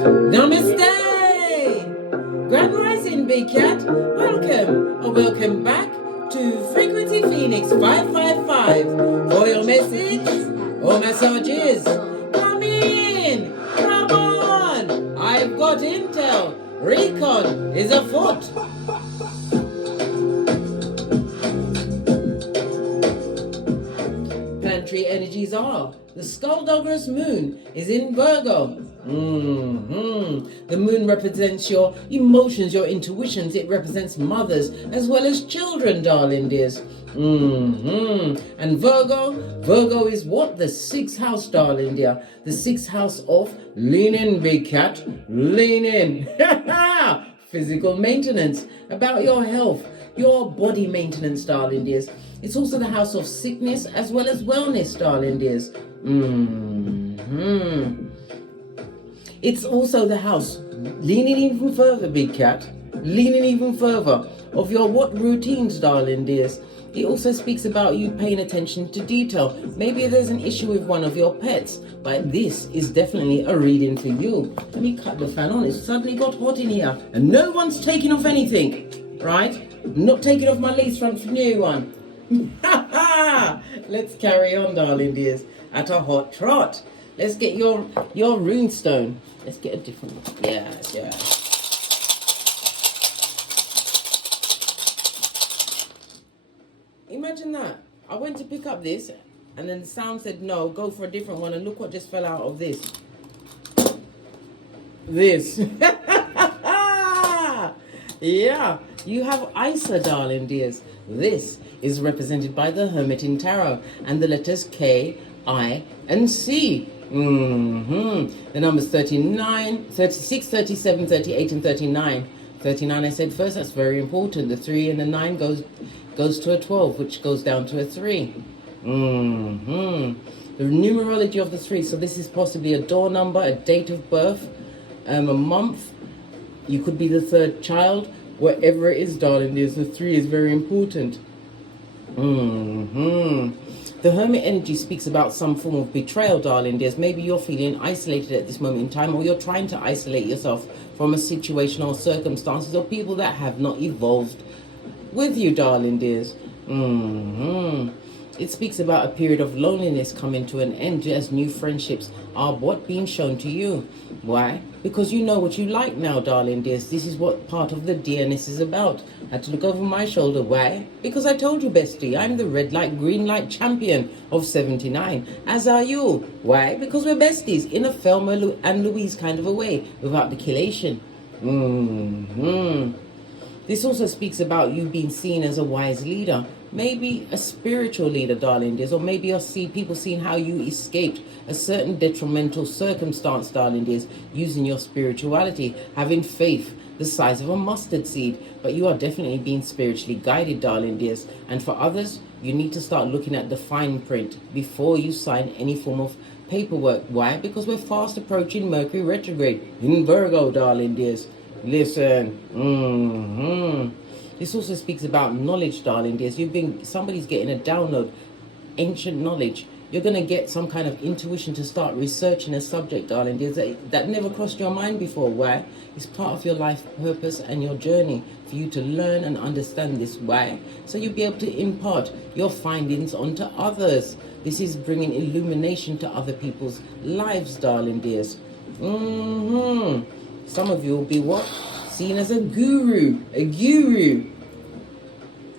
Namaste! Grand Rising, Big Cat. Welcome or welcome back to Frequency Phoenix 555 for your message or messages. Come in! Come on! I've got intel. Recon is afoot. Planetary energies are. The Skulldugger's moon is in Virgo. The moon represents your emotions, your intuitions. It represents mothers as well as children, darling dears. And Virgo is what? The sixth house, darling dear. The sixth house of lean in, big cat. Lean in. Physical maintenance, about your health, your body maintenance, darling dears. It's also the house of sickness as well as wellness, darling dears. It's also the house, leaning even further, big cat, leaning even further, of your what routines, darling dears. It also speaks about you paying attention to detail. Maybe there's an issue with one of your pets, but this is definitely a reading for you. Let me cut the fan on. It suddenly got hot in here, and no one's taking off anything, right? I'm not taking off my lace front for new one. Let's carry on, darling dears, at a hot trot. Let's get your runestone. Let's get a different one. Yeah. Imagine that. I went to pick up this, and then the sound said, no, go for a different one, and look what just fell out of this. Yeah, you have Isa, darling dears. This is represented by the Hermit in Tarot, and the letters K, I, and C. The numbers 39, 36, 37, 38, and 39. 39 I said first, that's very important. The 3 and the 9 goes to a 12, which goes down to a 3. The numerology of the 3. So this is possibly a door number, a date of birth, a month. You could be the third child. Whatever it is, darling, the 3 is very important. The Hermit energy speaks about some form of betrayal, darling dears. Maybe you're feeling isolated at this moment in time, or you're trying to isolate yourself from a situation or circumstances or people that have not evolved with you, darling dears. It speaks about a period of loneliness coming to an end as new friendships are what being shown to you. Why? Because you know what you like now, darling dears. This is what part of the dearness is about. I had to look over my shoulder. Why? Because I told you, bestie, I'm the red light, green light champion of 79. As are you. Why? Because we're besties in a Thelma and Louise kind of a way, without the killation. This also speaks about you being seen as a wise leader. Maybe a spiritual leader, darling dears, or maybe you'll see people seeing how you escaped a certain detrimental circumstance, darling dears, using your spirituality, having faith the size of a mustard seed. But you are definitely being spiritually guided, darling dears. And for others, you need to start looking at the fine print before you sign any form of paperwork. Why? Because we're fast approaching Mercury retrograde in Virgo, darling dears. Listen. This also speaks about knowledge, darling dears. Somebody's getting a download, ancient knowledge. You're going to get some kind of intuition to start researching a subject, darling dears, that never crossed your mind before. Why? It's part of your life purpose and your journey for you to learn and understand this. Why? So you'll be able to impart your findings onto others. This is bringing illumination to other people's lives, darling dears. Some of you will be what? Seen as a guru, a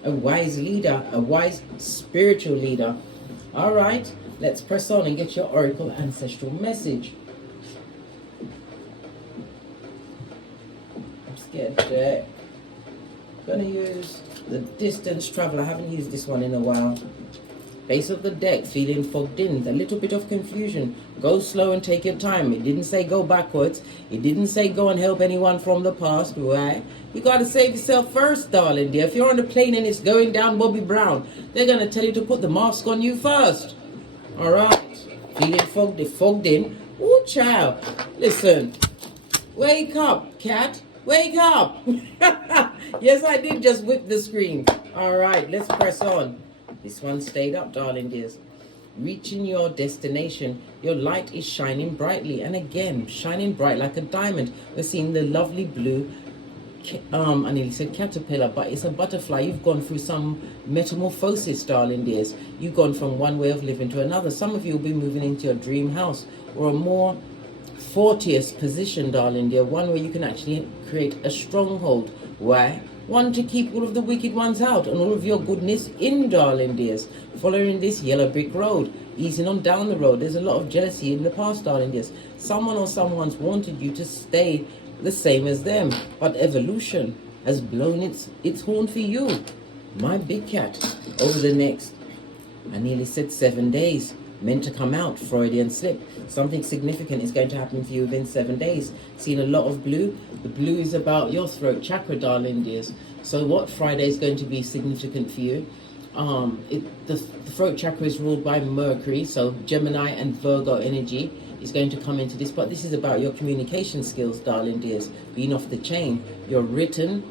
wise leader, a wise spiritual leader. All right, let's press on and get your oracle ancestral message. Let's get there. Gonna use the distance travel. I haven't used this one in a while. Base of the deck, feeling fogged in, a little bit of confusion. Go slow and take your time. It didn't say go backwards. It didn't say go and help anyone from the past. Why? You got to save yourself first, darling dear. If you're on a plane and it's going down Bobby Brown, they're going to tell you to put the mask on you first. All right. Feeling fogged in. Ooh, child. Listen. Wake up, cat. Wake up. Yes, I did just whip the screen. All right, let's press on. This one stayed up, darling dears. reaching your destination. Your light is shining brightly, and again, shining bright like a diamond. We're seeing the lovely blue, I nearly said caterpillar, but it's a butterfly. You've gone through some metamorphosis, darling dears. You've gone from one way of living to another. Some of you will be moving into your dream house, or a more fortieth position, darling dear, one where you can actually create a stronghold. Why? One, to keep all of the wicked ones out and all of your goodness in, darling dears. Following this yellow brick road, easing on down the road. There's a lot of jealousy in the past, darling dears. Someone or someone's wanted you to stay the same as them, but evolution has blown its horn for you, my big cat. Over the next, I nearly said 7 days, meant to come out, Freudian slip. Something significant is going to happen for you within 7 days. Seen a lot of blue. The blue is about your throat chakra, darling dears. So what Friday is going to be significant for you? The throat chakra is ruled by Mercury, so Gemini and Virgo energy is going to come into this, but this is about your communication skills, darling dears, being off the chain. Your written,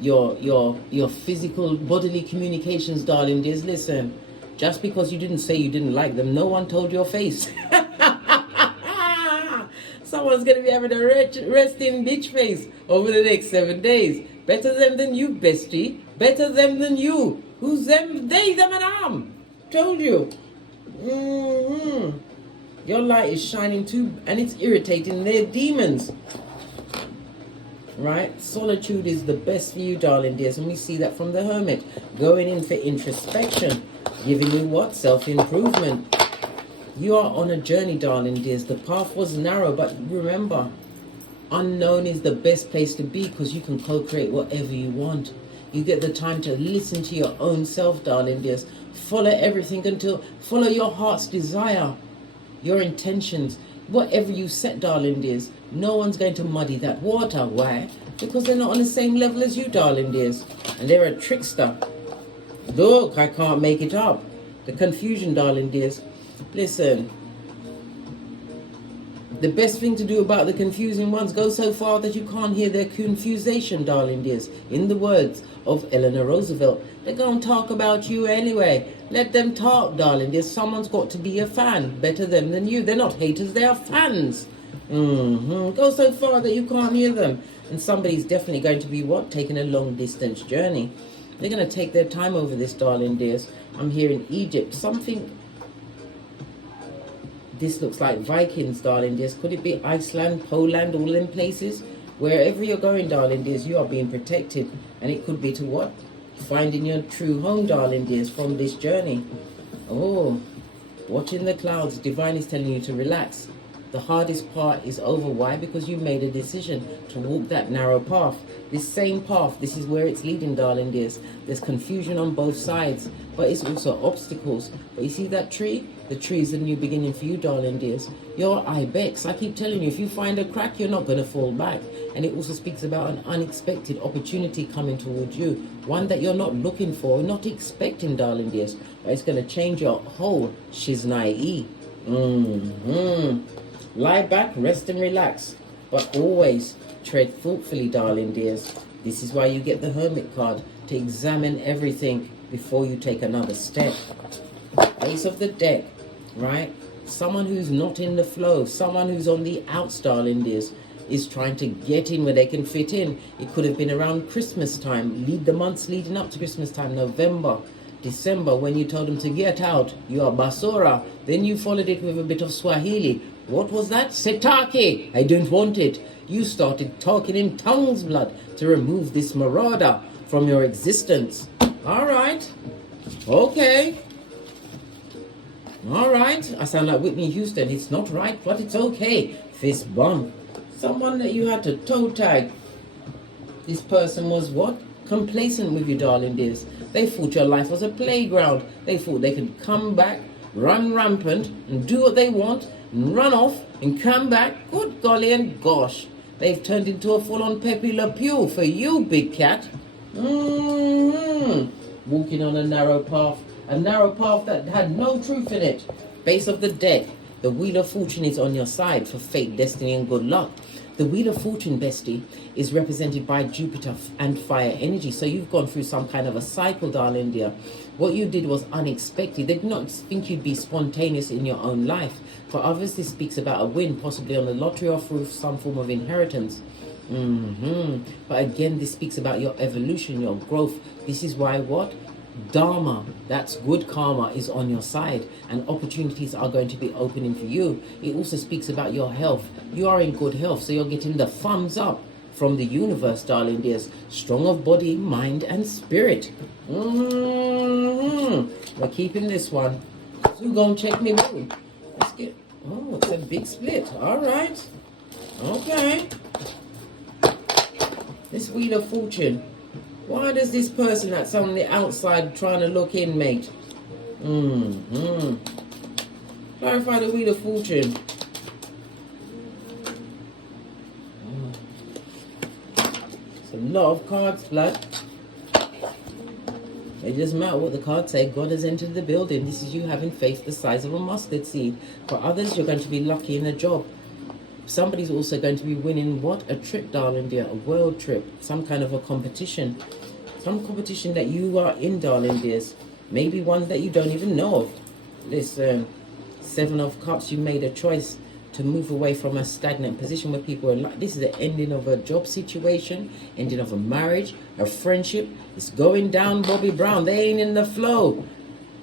your physical bodily communications, darling dears. Listen, just because you didn't say you didn't like them, no one told your face. Someone's going to be having a resting bitch face over the next 7 days. Better them than you, bestie. Better them than you. Who's them? They, them, and I'm. Told you. Your light is shining too, and it's irritating their demons. Right? Solitude is the best for you, darling dears. And we see that from the Hermit. Going in for introspection. Giving you what? Self-improvement. You are on a journey, darling dears. The path was narrow, but remember, unknown is the best place to be, because you can co-create whatever you want. You get the time to listen to your own self, darling dears. Follow everything follow your heart's desire, your intentions, whatever you set, darling dears. No one's going to muddy that water. Why? Because they're not on the same level as you, darling dears. And they're a trickster. Look, I can't make it up. The confusion, darling dears. Listen, the best thing to do about the confusing ones, go so far that you can't hear their confusation, darling dears. In the words of Eleanor Roosevelt, they're going to talk about you anyway. Let them talk, darling dears. Someone's got to be a fan. Better them than you. They're not haters, they are fans. Go so far that you can't hear them. And somebody's definitely going to be what? Taking a long distance journey. They're going to take their time over this, darling dears. I'm here in Egypt. This looks like Vikings, darling dears. Could it be Iceland, Poland, all them places? Wherever you're going, darling dears, you are being protected. And it could be to what? Finding your true home, darling dears, from this journey. Oh, watching the clouds. Divine is telling you to relax. The hardest part is over. Why? Because you made a decision to walk that narrow path. This same path, this is where it's leading, darling dears. There's confusion on both sides, but it's also obstacles. But you see that tree? The tree is a new beginning for you, darling dears. You're ibex. I keep telling you, if you find a crack, you're not going to fall back. And it also speaks about an unexpected opportunity coming towards you. One that you're not looking for, not expecting, darling dears. But it's going to change your whole shiznai. Lie back, rest and relax. But always tread thoughtfully, darling dears. This is why you get the Hermit card, to examine everything before you take another step. Ace of the deck, right? Someone who's not in the flow, someone who's on the outs, darling dears, is trying to get in where they can fit in. It could have been around Christmas time, the months leading up to Christmas time, November, December, when you told them to get out. You are basura. Then you followed it with a bit of Swahili. What was that? Setake. I don't want it. You started talking in tongues, blood, to remove this marauder from your existence. All right. Okay. All right. I sound like Whitney Houston. It's not right, but it's okay. Fist bump. Someone that you had to toe tag. This person was what? Complacent with you, darling dears. They thought your life was a playground. They thought they could come back, run rampant, and do what they want, and run off, and come back. Good golly and gosh. They've turned into a full-on Pepe Le Pew for you, big cat. Walking on a narrow path that had no truth in it. Base of the deck. The Wheel of Fortune is on your side for fate, destiny, and good luck. The Wheel of Fortune, bestie, is represented by Jupiter and fire energy. So you've gone through some kind of a cycle, darling dear. What you did was unexpected. They did not think you'd be spontaneous in your own life. For others, this speaks about a win, possibly on the lottery or through some form of inheritance. But again, this speaks about your evolution, your growth. This is why what? Dharma, that's good karma, is on your side, and opportunities are going to be opening for you. It also speaks about your health. You are in good health, so you're getting the thumbs up from the universe, darling dears. Strong of body, mind, and spirit. We're keeping this one. So go and check me moon. Let's get. Oh, it's a big split. All right. Okay. This Wheel of Fortune. Why does this person that's on the outside trying to look in, mate? Clarify the Wheel of Fortune. It's a lot of cards, blood. It doesn't matter what the cards say. God has entered the building. This is you having faith the size of a mustard seed. For others, you're going to be lucky in a job. Somebody's also going to be winning what? A trip, darling dear. A world trip. Some kind of a competition. Some competition that you are in, darling dears. Maybe one that you don't even know of. This Seven of Cups, you made a choice to move away from a stagnant position where people are like, this is the ending of a job situation, ending of a marriage, a friendship. It's going down, Bobby Brown. They ain't in the flow.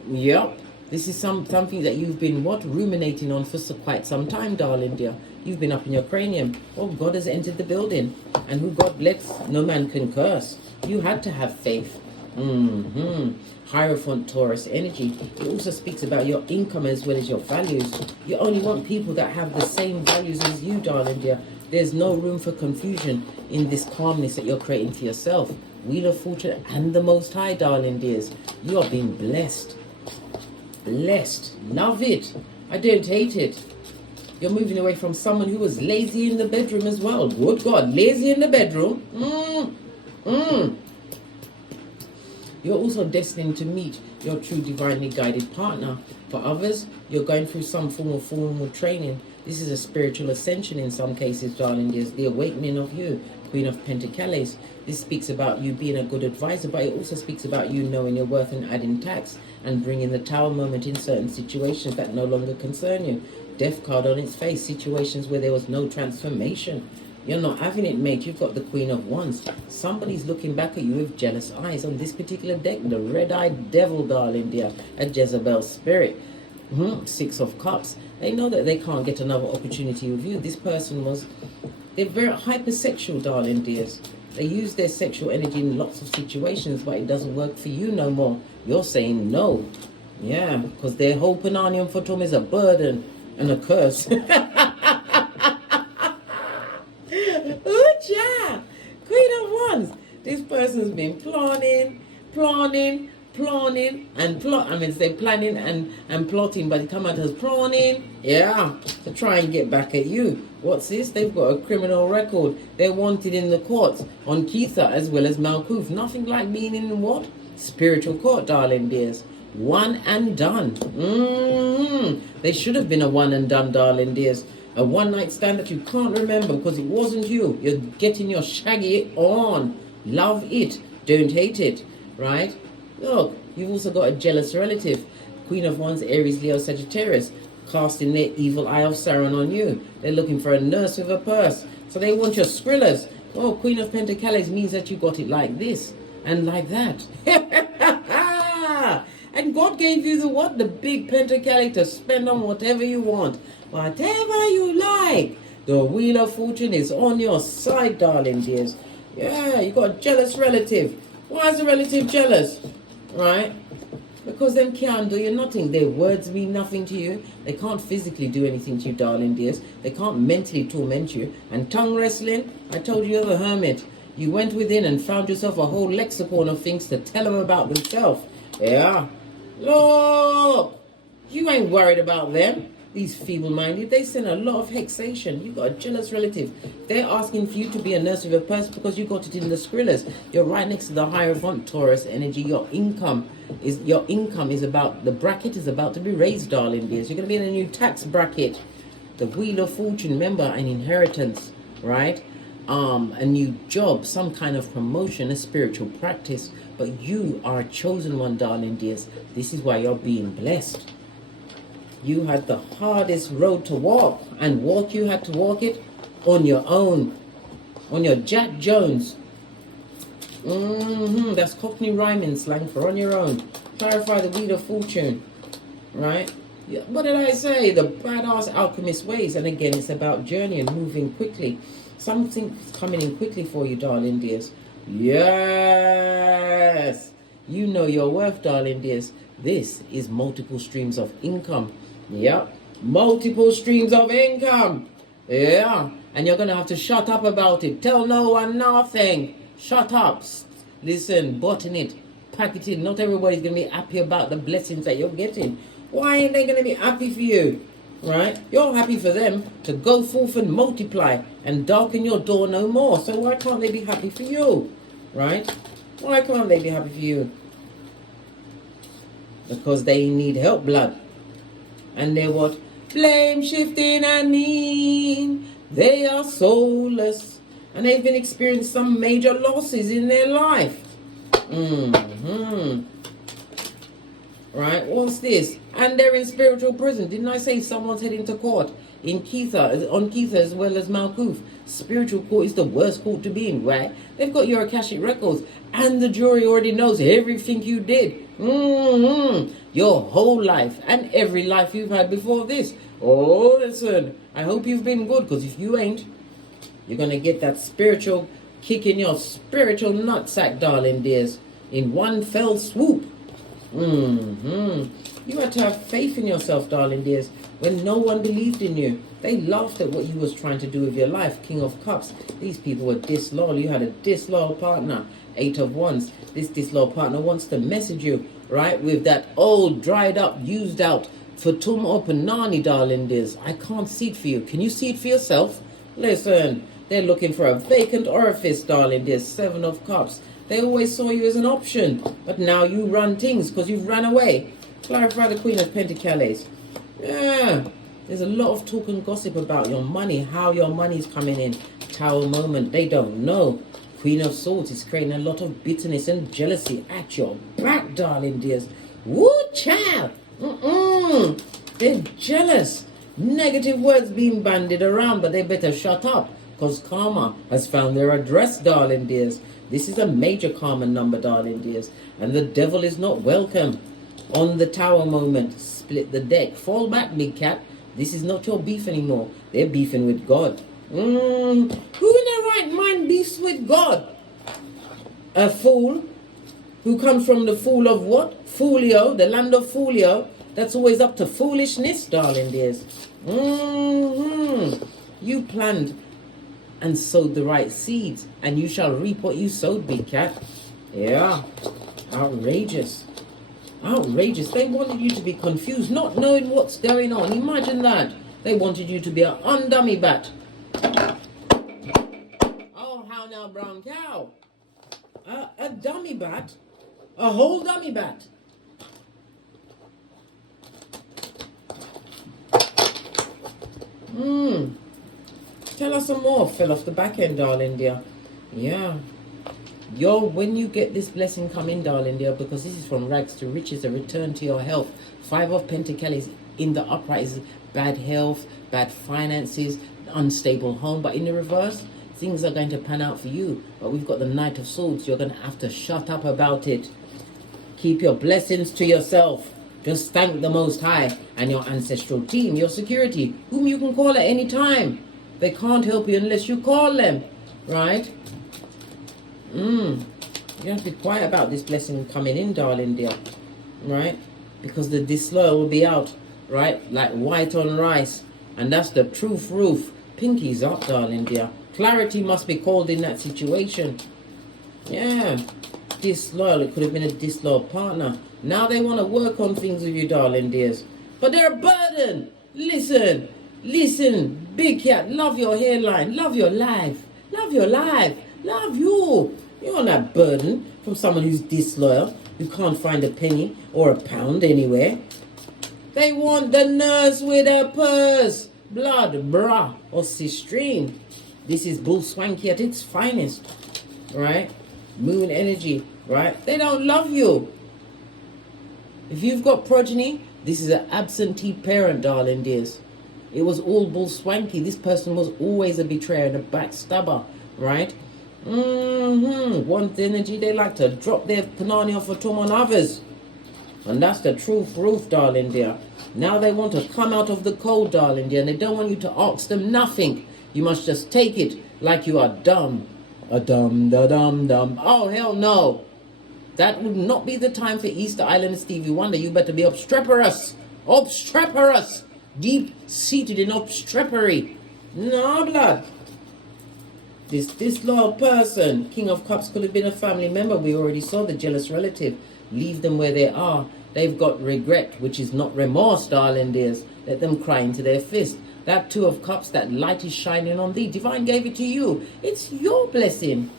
Yep. This is something that you've been, what, ruminating on for quite some time, darling dear. You've been up in your cranium. Oh, God has entered the building. And who God bless, no man can curse. You had to have faith. Hierophant Taurus energy. It also speaks about your income as well as your values. You only want people that have the same values as you, darling dear. There's no room for confusion in this calmness that you're creating for yourself. Wheel of Fortune and the Most High, darling dears. You are being blessed. Blessed. Love it. I don't hate it. You're moving away from someone who was lazy in the bedroom as well. Good God, lazy in the bedroom. You're also destined to meet your true divinely guided partner. For others, you're going through some form of formal training. This is a spiritual ascension in some cases, darling dears. The awakening of you, Queen of Pentacles. This speaks about you being a good advisor, but it also speaks about you knowing your worth and adding tax and bringing the Tower moment in certain situations that no longer concern you. Death card on its face, situations where there was no transformation. You're not having it, mate. You've got the Queen of Wands. Somebody's looking back at you with jealous eyes. On this particular deck, the red-eyed devil, darling dear, a Jezebel spirit. Six of Cups. They know that they can't get another opportunity with you. This person was, they're very hypersexual, darling dears. They use their sexual energy in lots of situations, but it doesn't work for you no more. You're saying no. Yeah, because their whole Pananium Photom is a burden and a curse. Ooh, yeah. Queen of Wands. This person's been planning, and plotting, but it come out as planning, yeah, to try and get back at you. What's this? They've got a criminal record. They're wanted in the courts on Keitha as well as Malkuth. Nothing like being in what? Spiritual court, darling dears. One and done. They should have been a one and done, darling dears. A one night stand that you can't remember because it wasn't you. You're getting your shaggy on. Love it. Don't hate it. Right? Look, you've also got a jealous relative. Queen of Wands, Aries, Leo, Sagittarius, casting their evil eye of Sauron on you. They're looking for a nurse with a purse. So they want your skrillers. Oh, Queen of Pentacles means that you got it like this and like that. And God gave you the what? The big pentacle to spend on whatever you want. Whatever you like. The Wheel of Fortune is on your side, darling dears. Yeah, you got a jealous relative. Why is the relative jealous? Right? Because them can't do you nothing. Their words mean nothing to you. They can't physically do anything to you, darling dears. They can't mentally torment you. And tongue wrestling, I told you you're the hermit. You went within and found yourself a whole lexicon of things to tell them about themselves. Yeah. Look, you ain't worried about them. These feeble-minded, they send a lot of hexation. You got a jealous relative. They're asking for you to be a nurse with a purse because you got it in the skrillers. You're right next to the Hierophant Taurus energy. Your income is about, the bracket is about to be raised, darling dears. You're going to be in a new tax bracket. The Wheel of Fortune, remember, an inheritance. right? A new job, some kind of promotion, a spiritual practice. But you are a chosen one, darling dears. This is why you're being blessed. You had the hardest road to walk, and you had to walk it on your own, on your Jack Jones. That's Cockney rhyming slang for on your own. Clarify the wheel of fortune, right? Yeah, what did I say? The badass alchemist ways. And again, it's about journey and moving quickly. Something's coming in quickly for you, darling dears. Yes! You know your worth, darling dears. This is multiple streams of income. Yep. Multiple streams of income. Yeah. And you're going to have to shut up about it. Tell no one nothing. Shut up. Listen, button it. Pack it in. Not everybody's going to be happy about the blessings that you're getting. Why ain't they going to be happy for you? Right? You're happy for them to go forth and multiply and darken your door no more. So why can't they be happy for you? Right? Why can't they be happy for you? Because they need help, blood. And they're what? Blame shifting and mean. They are soulless. And they've been experiencing some major losses in their life. Right, what's this? And they're in spiritual prison. Didn't I say someone's heading to court in Keitha, on Keitha as well as Malkuth? Spiritual court is the worst court to be in, right? They've got your Akashic records, and the jury already knows everything you did. Your whole life, and every life you've had before this. Oh, listen, I hope you've been good, because if you ain't, you're going to get that spiritual kick in your spiritual nutsack, darling dears, in one fell swoop. You had to have faith in yourself, darling dears, when no one believed in you. They laughed at what you was trying to do with your life. King of Cups. These people were disloyal. You had a disloyal partner. 8 of Wands. This disloyal partner wants to message you, right, with that old, dried up, used out Fatum or Panani, darling dears. I can't see it for you. Can you see it for yourself? Listen, they're looking for a vacant orifice, darling dears. 7 of Cups. They always saw you as an option, but now you run things because you've run away. Clarify the Queen of Pentacles. Yeah, there's a lot of talk and gossip about your money, how your money's coming in. Tower moment, they don't know. Queen of Swords is creating a lot of bitterness and jealousy at your back, darling dears. Woo, child. They're jealous. Negative words being bandied around, but they better shut up because karma has found their address, darling dears. This is a major karma number, darling dears. And the devil is not welcome. On the tower moment, split the deck. Fall back, big cat. This is not your beef anymore. They're beefing with God. Who in their right mind beefs with God? A fool who comes from the fool of what? Foolio, the land of Foolio. That's always up to foolishness, darling dears. You planned and sowed the right seeds, and you shall reap what you sowed, big cat. Yeah, outrageous. Outrageous. They wanted you to be confused, not knowing what's going on. Imagine that. They wanted you to be an undummy bat. Oh, how now, brown cow? A dummy bat? A whole dummy bat? Tell us some more. Fell off the back end, darling dear. Yeah. When you get this blessing coming, darling dear, because this is from rags to riches, a return to your health. 5 of Pentacles in the upright is bad health, bad finances, unstable home. But in the reverse, things are going to pan out for you. But we've got the Knight of Swords. You're going to have to shut up about it. Keep your blessings to yourself. Just thank the Most High and your ancestral team, your security, whom you can call at any time. They can't help you unless you call them, right? You have to be quiet about this blessing coming in, darling dear, right? Because the disloyal will be out, right? Like white on rice. And that's the truth roof. Pinky's up, darling dear. Clarity must be called in that situation. Yeah. Disloyal. It could have been a disloyal partner. Now they want to work on things with you, darling dears. But they're a burden. Listen. Listen. Big cat. Love your hairline. Love your life. Love your life. Love you. You're not a burden from someone who's disloyal, who can't find a penny or a pound anywhere. They want the nurse with a purse. Blood, bra, or sistrine. This is bull swanky at its finest, right? Moon energy, right? They don't love you. If you've got progeny, this is an absentee parent, darling dears. It was all bull swanky. This person was always a betrayer and a backstabber, right? Want energy, they like to drop their panani off a tom on others. And that's the truth, roof, darling dear. Now they want to come out of the cold, darling dear, and they don't want you to ask them nothing. You must just take it like you are dumb. A dumb, da dum dum. Oh, hell no. That would not be the time for Easter Island Stevie Wonder. You better be obstreperous. Obstreperous. Deep-seated in obstrepery. No, blood. This disloyal person, King of Cups, could have been a family member. We already saw the jealous relative. Leave them where they are. They've got regret, which is not remorse, darling dears. Let them cry into their fist. That Two of Cups, that light is shining on thee. Divine gave it to you. It's your blessing.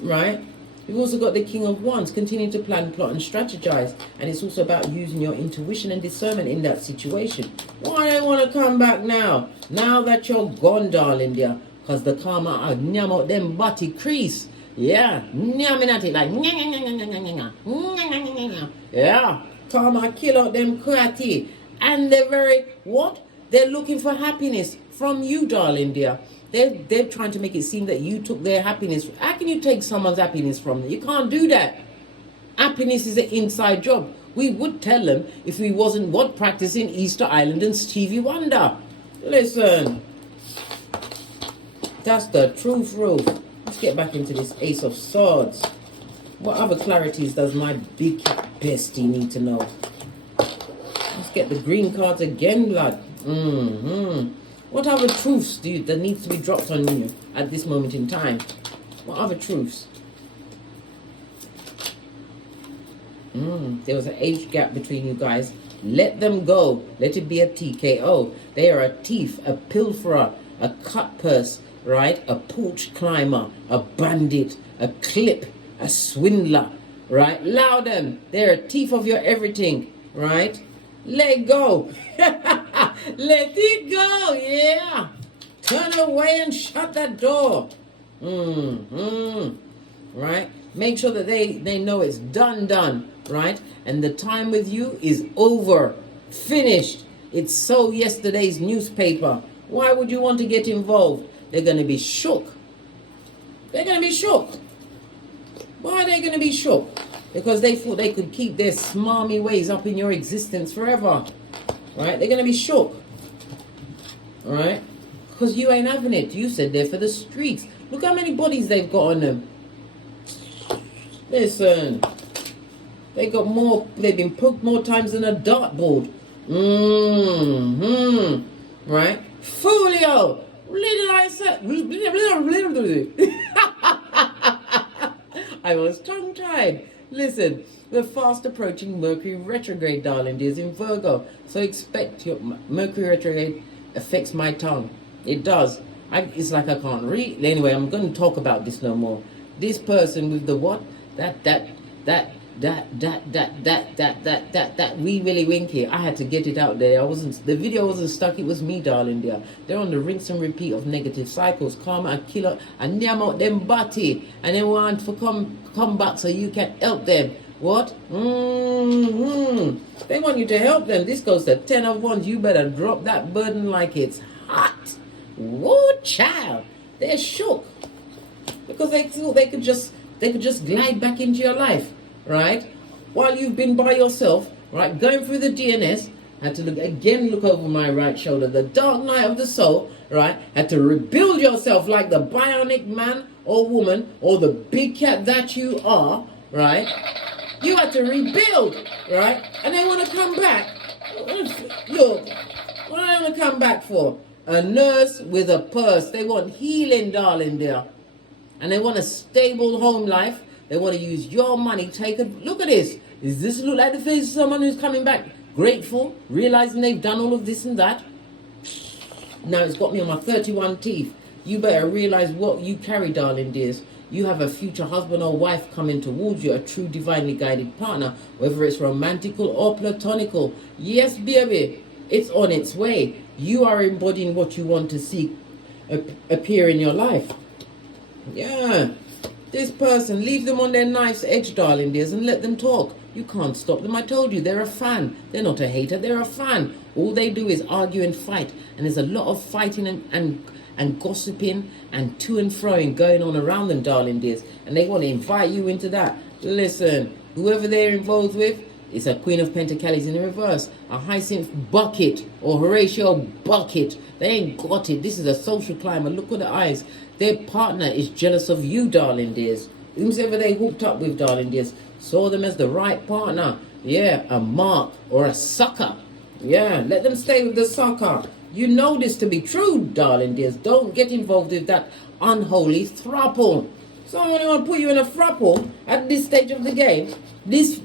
Right? You've also got the King of Wands. Continue to plan, plot, and strategize. And it's also about using your intuition and discernment in that situation. Why they want to come back now? Now that you're gone, darling dear. Because the karma are nyam out them body crease. Yeah. Nyamming at it like yeah. Karma kill out them kratty. And they're very, what? They're looking for happiness from you, darling dear. They're trying to make it seem that you took their happiness. How can you take someone's happiness from them? You can't do that. Happiness is an inside job. We would tell them if we wasn't what practicing Easter Island and Stevie Wonder. Listen. That's the truth, Ruth. Let's get back into this Ace of Swords. What other clarities does my big cat bestie need to know? Let's get the green cards again, blood. What other truths that needs to be dropped on you at this moment in time? What other truths? There was an age gap between you guys. Let them go. Let it be a TKO. They are a thief, a pilferer, a cut purse, right? A porch climber, a bandit, a clip, a swindler, right? Allow them. They're a thief of your everything, right? Let go. Let it go, yeah. Turn away and shut that door. Right? Make sure that they know it's done, right? And the time with you is over. Finished. It's so yesterday's newspaper. Why would you want to get involved? They're going to be shook. They're going to be shook. Why are they going to be shook? Because they thought they could keep their smarmy ways up in your existence forever. Right? They're going to be shook. Alright? Because you ain't having it. You said they're for the streets. Look how many bodies they've got on them. Listen. They've been poked more times than a dartboard. Right? Folio! Little I said. I was tongue-tied. Listen, we're fast approaching Mercury retrograde, darling dears, in Virgo. So expect your Mercury retrograde affects my tongue. It does. It's like I can't read. Anyway, I'm going to talk about this no more. This person with the what? That wee willy winky. I had to get it out there. The video wasn't stuck. It was me, darling dear. They're on the rinse and repeat of negative cycles. Karma and killer and nyam out them body, and they want to come back so you can help them. What? They want you to help them. This goes to 10 of Wands. You better drop that burden like it's hot. Whoa, child. They're shook because they thought they could just glide back into your life. Right? While you've been by yourself, right, going through the DNS, had to look over my right shoulder, the dark night of the soul, right, had to rebuild yourself like the bionic man or woman or the big cat that you are, right? You had to rebuild, right? And they want to come back. Look, what do they want to come back for? A nurse with a purse. They want healing, darling dear. And they want a stable home life. They want to use your money. Look at this. Does this look like the face of someone who's coming back grateful, realizing they've done all of this and that? Now it's got me on my 31 teeth. You better realize what you carry, darling dears. You have a future husband or wife coming towards you, a true divinely guided partner, whether it's romantical or platonical. Yes, baby, it's on its way. You are embodying what you want to see appear in your life. Yeah. This person, leave them on their knife's edge, darling dears, and let them talk. You can't stop them. I told you, they're a fan. They're not a hater, they're a fan. All they do is argue and fight. And there's a lot of fighting and gossiping and to and froing going on around them, darling dears. And they want to invite you into that. Listen, whoever they're involved with, it's a Queen of Pentacles in the reverse. A Hyacinth bucket or Horatio bucket. They ain't got it. This is a social climber. Look at the eyes. Their partner is jealous of you, darling dears. Whomever they hooked up with, darling dears, saw them as the right partner. Yeah, a mark or a sucker. Yeah, let them stay with the sucker. You know this to be true, darling dears. Don't get involved with that unholy throuple. Someone want to put you in a throuple at this stage of the game.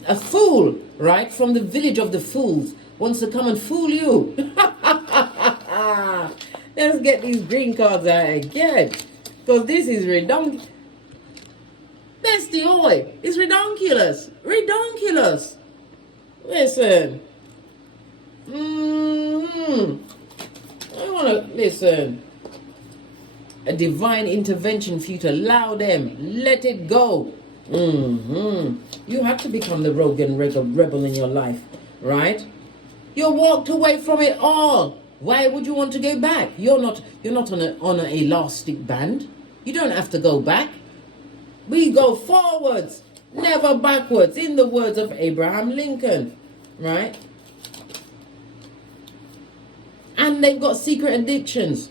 A fool, right, from the village of the fools, wants to come and fool you. Let's get these green cards out again. Because this is redonkulous. That's the oi. It's redonkulous. Redonkulous. Listen. I want to listen. A divine intervention for you to allow them. Let it go. You have to become the rogue and rebel in your life, right? You walked away from it all. Why would you want to go back? You're not on an elastic band. You don't have to go back. We go forwards, never backwards, in the words of Abraham Lincoln, right? And they've got secret addictions.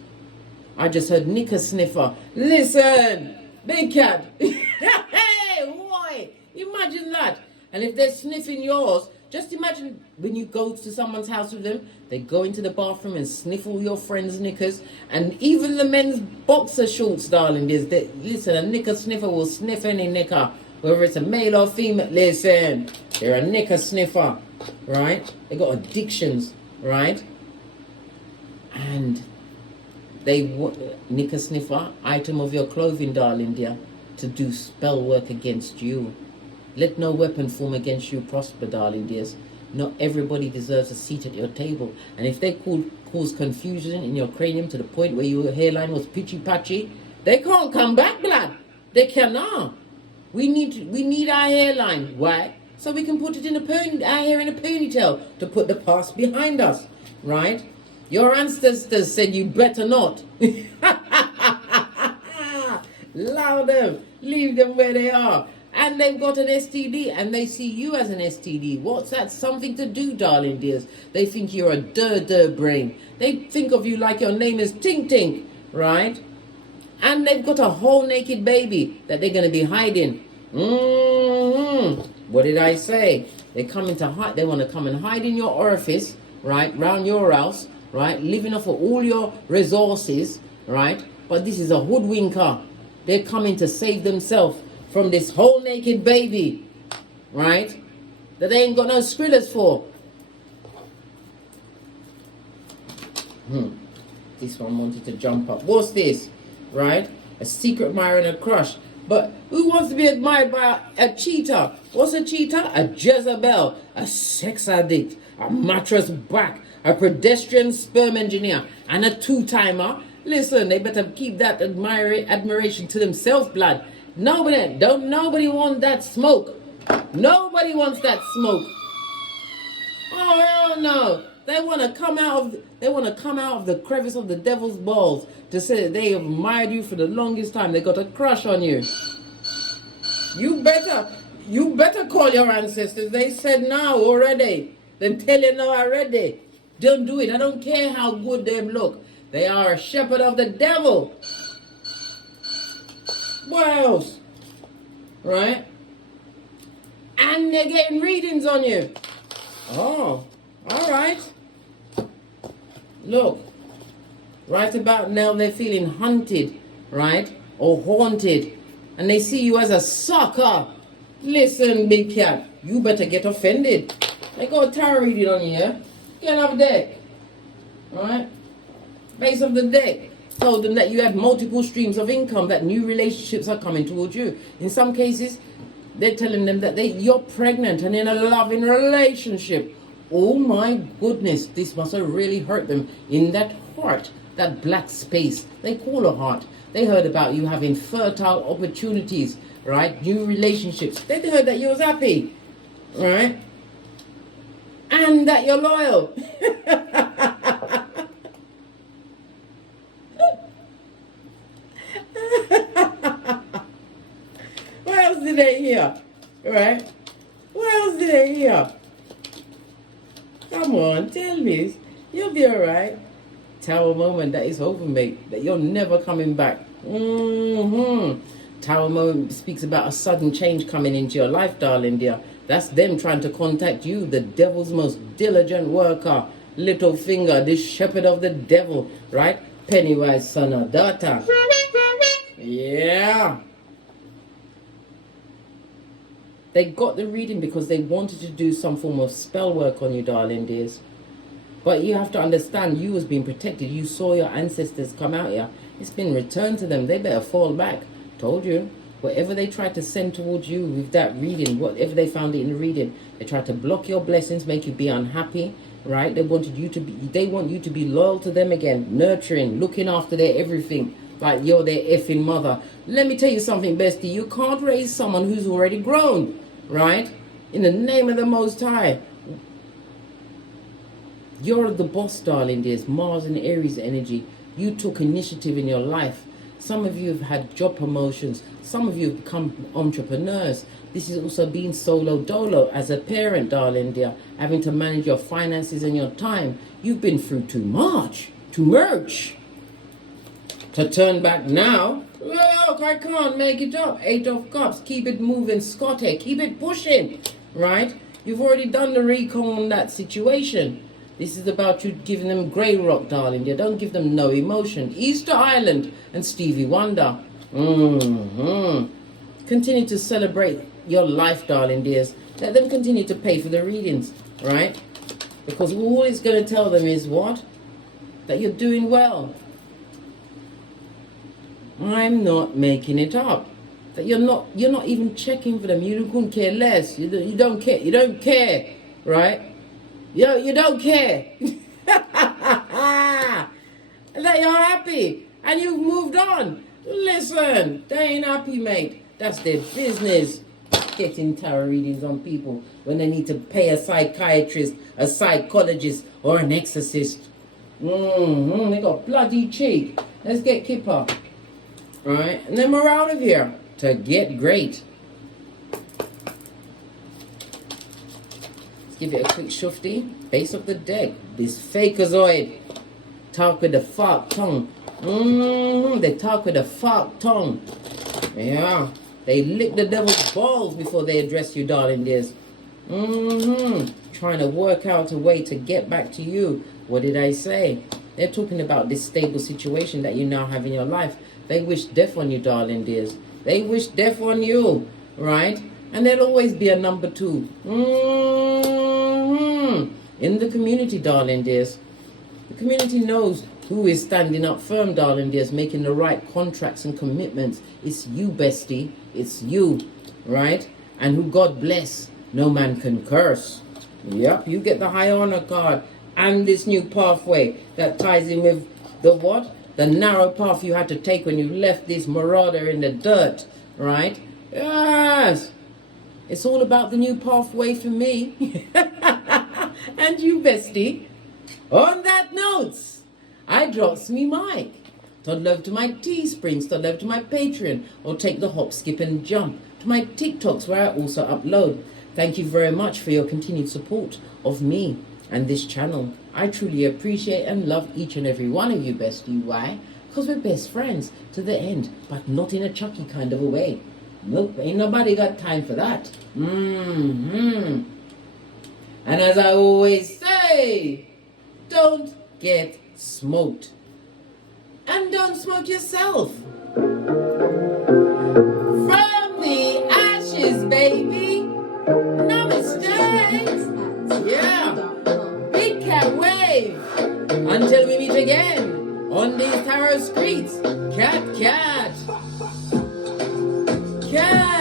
I just heard Nika Sniffer. Listen, big cat. Hey, boy, imagine that. And if they're sniffing yours, just imagine when you go to someone's house with them, they go into the bathroom and sniff all your friends' knickers, and even the men's boxer shorts, darling. Listen, a knicker sniffer will sniff any knicker, whether it's a male or female. Listen, they're a knicker sniffer, right? They got addictions, right? And knicker sniffer, item of your clothing, darling dear, to do spell work against you. Let no weapon form against you prosper, darling dears. Not everybody deserves a seat at your table. And if they cause confusion in your cranium to the point where your hairline was pitchy-patchy, they can't come back, blood. They cannot. We need our hairline. Why? So we can put it in our hair in a ponytail to put the past behind us, right? Your ancestors said you better not. Allow them. Leave them where they are. And they've got an STD, and they see you as an STD. What's that something to do, darling dears? They think you're a brain. They think of you like your name is Tink Tink, right? And they've got a whole naked baby that they're going to be hiding. What did I say? They're coming to hide. They want to come and hide in your orifice, right, round your house, right, living off of all your resources, right? But this is a hoodwinker. They're coming to save themselves from this whole naked baby, right? That they ain't got no skrillers for. This one wanted to jump up. What's this? Right? A secret admirer and a crush. But who wants to be admired by a cheater? What's a cheater? A Jezebel, a sex addict, a mattress back, a pedestrian sperm engineer, and a two-timer. Listen, they better keep that admiration to themselves, blood. Nobody wants that smoke. Nobody wants that smoke. Oh hell no. They want to come out of the crevice of the devil's balls to say that they have admired you for the longest time. They got a crush on you. You better call your ancestors. They said no already. They tell you no already. Don't do it. I don't care how good they look. They are a shepherd of the devil. What else? Right? And they're getting readings on you. Oh, all right. Look, right about now they're feeling hunted, right? Or haunted. And they see you as a sucker. Listen, big cat, you better get offended. They got a tarot reading on you, yeah? Get off deck. Right? Base of the deck. Told them that you had multiple streams of income, that new relationships are coming towards you. In some cases, they're telling them that you're pregnant and in a loving relationship. Oh my goodness, this must have really hurt them in that heart, that black space they call a heart. They heard about you having fertile opportunities, right? New relationships. They heard that you was happy, right? And that you're loyal. What else did they hear? Right? What else did they hear? Come on, tell me. You'll be alright. Tower moment that is over, mate. That you're never coming back. Tower moment speaks about a sudden change coming into your life, darling dear. That's them trying to contact you, the devil's most diligent worker. Little finger, this shepherd of the devil, right? Pennywise son of daughter. Yeah. They got the reading because they wanted to do some form of spell work on you, darling dears. But you have to understand, you was being protected. You saw your ancestors come out here. It's been returned to them. They better fall back. Told you. Whatever they tried to send towards you with that reading, whatever they found in the reading, they tried to block your blessings, make you be unhappy, right? They want you to be loyal to them again, nurturing, looking after their everything, like you're their effing mother. Let me tell you something, bestie. You can't raise someone who's already grown, right? In the name of the Most High. You're the boss, darling. There's Mars and Aries energy. You took initiative in your life. Some of you have had job promotions. Some of you have become entrepreneurs. This is also being solo dolo as a parent, darling dear. Having to manage your finances and your time. You've been through too much. To merge. To turn back now. Look, I can't make it up. 8 of Cups. Keep it moving, Scotty. Keep it pushing. Right? You've already done the recon on that situation. This is about you giving them grey rock, darling. You don't give them no emotion. Easter Island and Stevie Wonder. Continue to celebrate your life, darling dears. Let them continue to pay for the readings, right? Because all it's going to tell them is what? That you're doing well. I'm not making it up. That you're not even checking for them. You couldn't care less. You don't care. You don't care, right? You don't care. That you're happy and you've moved on. Listen, they ain't happy, mate. That's their business. Getting tarot readings on people when they need to pay a psychiatrist, a psychologist, or an exorcist. They got bloody cheek. Let's get Kipper. Alright, and then we're out of here to get great. Give it a quick shufty. Base of the deck. This fakeazoid. Talk with the fork tongue. They talk with the fork tongue. Yeah. They lick the devil's balls before they address you, darling dears. Trying to work out a way to get back to you. What did I say? They're talking about this stable situation that you now have in your life. They wish death on you, darling dears. They wish death on you. Right? And there'll always be a number 2. In the community, darling dears. The community knows who is standing up firm, darling dears, making the right contracts and commitments. It's you, bestie. It's you, right? And who God bless, no man can curse. Yep, you get the high honor card and this new pathway that ties in with the what? The narrow path you had to take when you left this marauder in the dirt, right? Yes. It's all about the new pathway for me. And you, bestie. On that note, I drops me mic. Todd love to my Teesprings, Todd love to my Patreon, or take the hop, skip and jump to my TikToks where I also upload. Thank you very much for your continued support of me and this channel. I truly appreciate and love each and every one of you, bestie. Why? Because we're best friends to the end, but not in a Chucky kind of a way. Nope, ain't nobody got time for that. And as I always say, don't get smoked. And don't smoke yourself. From the ashes, baby. Namaste. Yeah. Big cat wave. Until we meet again on these tarot streets. Cat, cat. Cat.